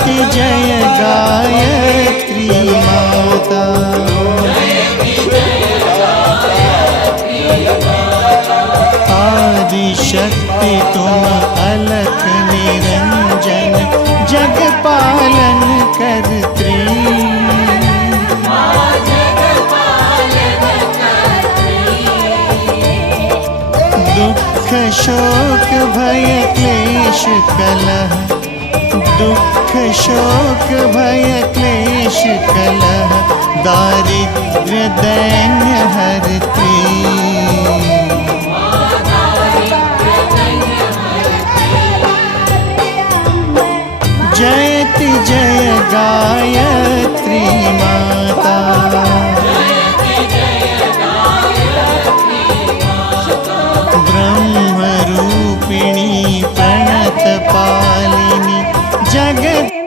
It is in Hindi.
जयति जय गायत्री माता। आदिशक्ति तुम अलख निरंजन, जग पालन करत्री। दुख शोक भय क्लेश कलह, दुख शोक भय क्लेश कलह, दारिद्र्य दैन्य हरत्री। जयति जय गायत्री माता। ब्रह्म रूपिणी प्रणत पालिनी जगत